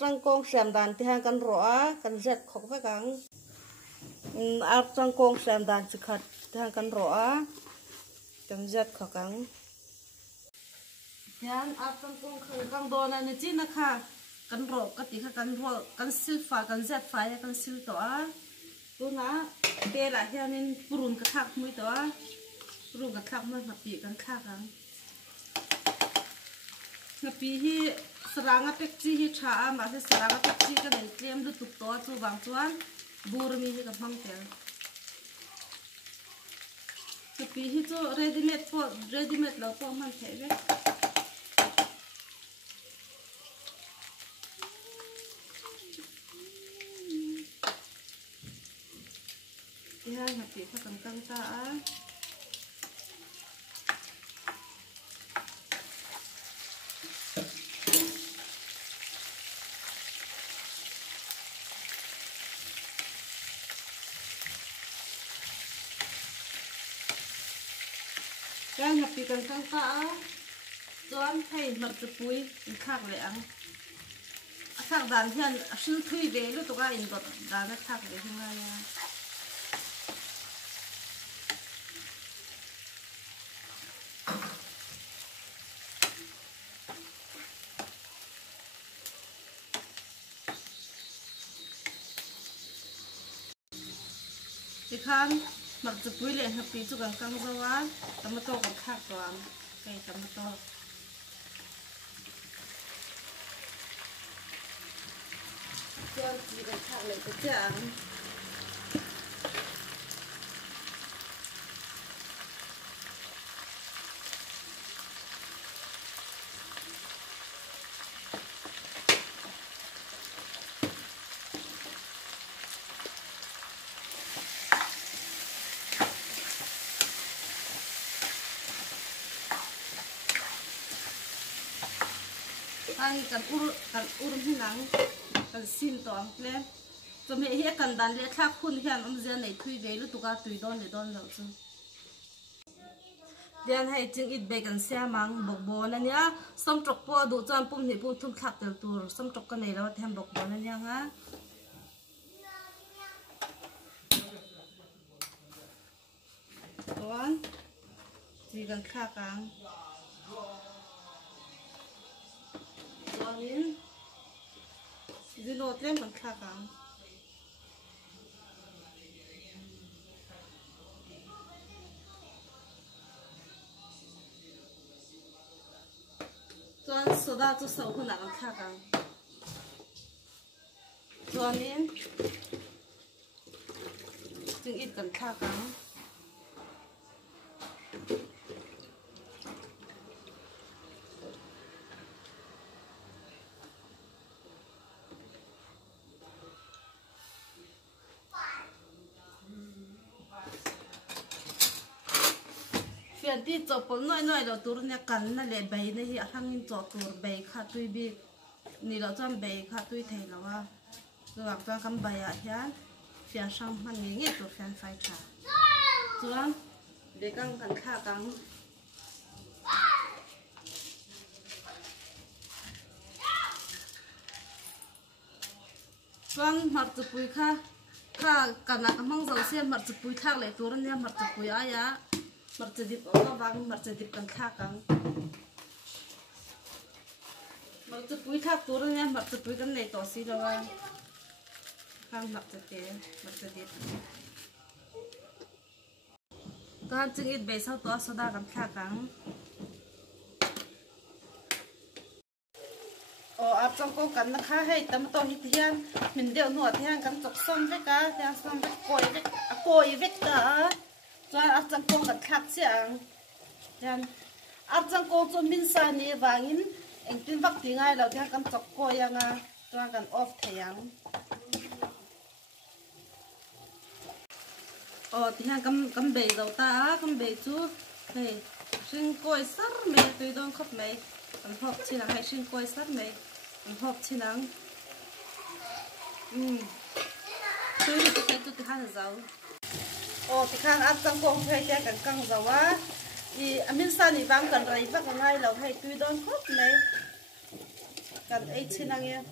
trăng con xem đàn thì hàng cần rõ cần giật khóc với cắn áp trăng con xem đàn chỉ khát thì hàng cần rõ cần giật khóc cắn yan áp trăng con khơi cắn đồ này chỉ là khá cần rõ cái tí khá cần rõ cần siêu phá cần giật phá cần siêu tỏa tôi nói đây là hiện nên buồn cái khắc mới tỏa buồn cái khắc mới hợp bị cần khắc cắn ngập hi serang apek chi hi cha ma se serang apek chi ka nei tlem lu tuk to chu wang chuan bur mi hi ka mang tel ngập hi chu ready made lo po man thei ve ya ngập ka kang kang ta cái nhập thì cần khang ta doan hay mặt chụp bụi khác vậy ăn khác đàn hiện sư thui về lúc tụi cái in đọt đàn nó khác vậy không ai thì khang mặc chụp bụi liền hợp tí chụp căng rau á tomato còn khác toàn cây tomato cho chỉ còn khác lại cái chả anh cần ur hình nắng cần xin toán lên cho mẹ hiện cần đàn lẽ khác khuôn hiện ông dân này thui về lúc tụi ta tùy đón để đón lẩu chứ đen hay chừng ít bề cần xe mang bọc bò này nhá xong trọc po đủ cho anh pum thì pum thum thạc từ từ xong trọc cái này là thêm bọc bò này nhá toán chỉ cần khác càng Amin. Di lot lên bằng khác à? Tuan soda tu sầu hun bằng khác à? Tuanin. Chừng ít cần khác à? phiền đi chọc bún nói là tụi nó cắn là lệ bầy này hiện thằng in chọc tụi bầy khát tui bị nị là cho bầy khát tui thấy là wa rồi gặp cho cắm bầy à chán phiền xong hắn nghĩ nghe tụi phiền phải trả chuan để căng cắn khá cắn chuan mặt chụp bụi kha cắn là mong dầu xiên mặt chụp bụi thang lại tụi nó mặt chụp bụi ai á mặt chụp dịp ở vang mặt chụp dịp cắn khá cắn mặt chụp bụi thang tụi nó mặt chụp bụi cái này tỏ xí đâu à khang mặt chụp cái mặt chụp dịp ta chừng ít bề sau tỏ soda cắn khá cắn áp trong cô cắn nó khá hay tấm to như thế mình đều nuột thế cắn chọc xong với cá thế xong với cối với cả cho áp trong cô cắn khác chẳng áp trong cô cho mình san đi vàng anh tin vắt tiếng ai là thế cắn chọc cối à cho cắn off thế thì cắn bể dầu ta cắn bể chú này xin cối sắt mẹ tôi don't khóc mẹ anh học chi năng hay xin coi sát này anh học chi năng tôi thì cái tôi khá là giàu thì khang áp trong công phải cho cần căng giàu á thì anh mình sao thì vang cần rồi vắt cái này là hay tôi don't khóc này cần ấy chi năng em